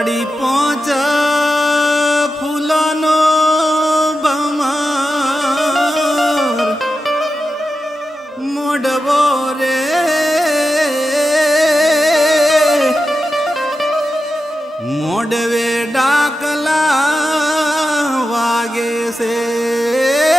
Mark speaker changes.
Speaker 1: વાડી પહોંચ ફૂલોનો બમાર મોડવો રે. મોડવે ડાકલા વાગે છે.